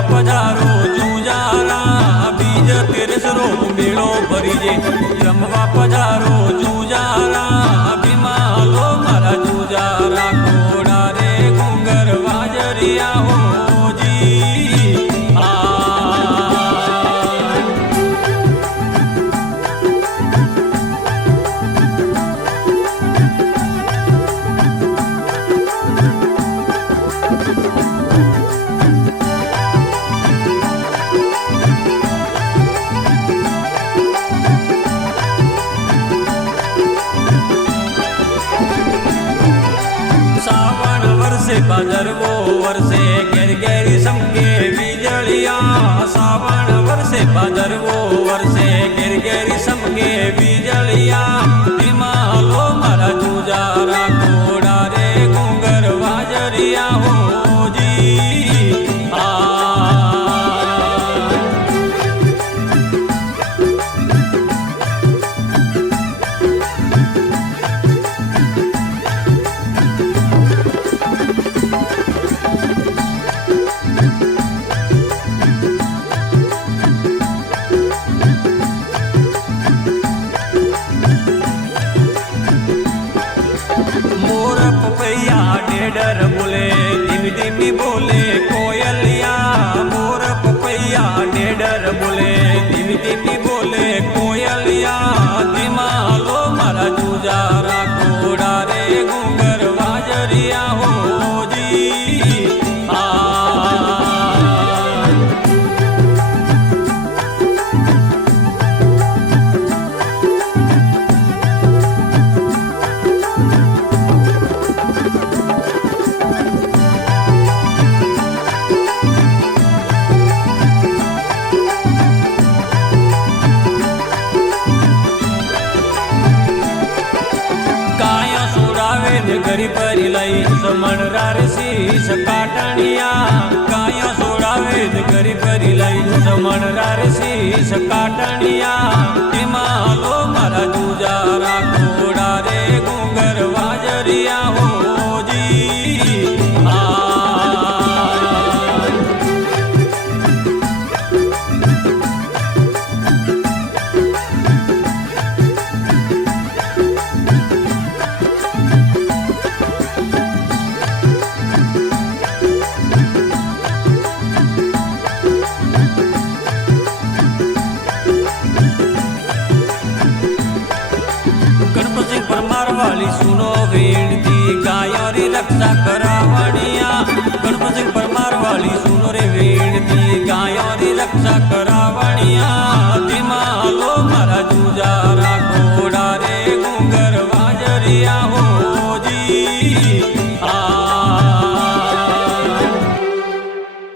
રમવા પધારો જુજારા બીજ તેરસરો મેળો ભરી જે રમવા પધારો જુજારા ભીમાલો મારા જુજારા ઘોડા રે ઘુંગર વાજરિયા હોજી ભાદરવો વર્ષે ઘેર ઘેરી સમકે વીજળિયા સાવણ વર્ષે ભાદરવો વર્ષે ઘેર ઘેરી સમકે વીજળિયા ભીમાલો મારા જુજારા ઘોડા રે ઘુંગર વાજરિયા હોજી ડર બોલે ધીમી ધીમી બોલે કોયલિયા મોર પપૈયા ડેડર બોલે ધીમી ધીમી બોલે કોયલિયા ધીમાલો મારા જુજારા ઘોડા રે ઘુંગર વાજરિયા હોજી ઘરી પરી લઈ સમણ રારસી સકાટણિયા કાયા સોડાવે ઘરી પરી લઈ સમણ રારસી સકાટણિયા ભીમાલો મારા જુજારા ઘોડા રે ઘુંગર વાજરિયા હોજી વાલી સુનો વીણતી ગાયોરી રક્ષા કરાવણિયા ગણપતસિંહ પરમાર વાલી સુનો રે વીણતી ગાયોરી રક્ષા કરાવણિયા ધીમાલો મારા જુજારા ઘોડા રે ઘુંગર વાજરિયા